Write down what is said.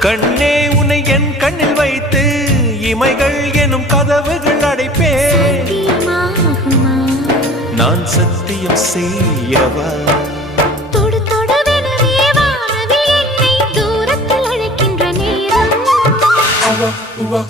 கண்ணே உன்னை என் கண்ணில் வைத்து இமைகள் எனும் கதவுகள் அடைப்பேன். நான் சத்தியம் செய்யவா? தொடு தொடுவெனவே வானவில் என்னை தூரத்தில் அழைக்கின்ற நேரம். உவா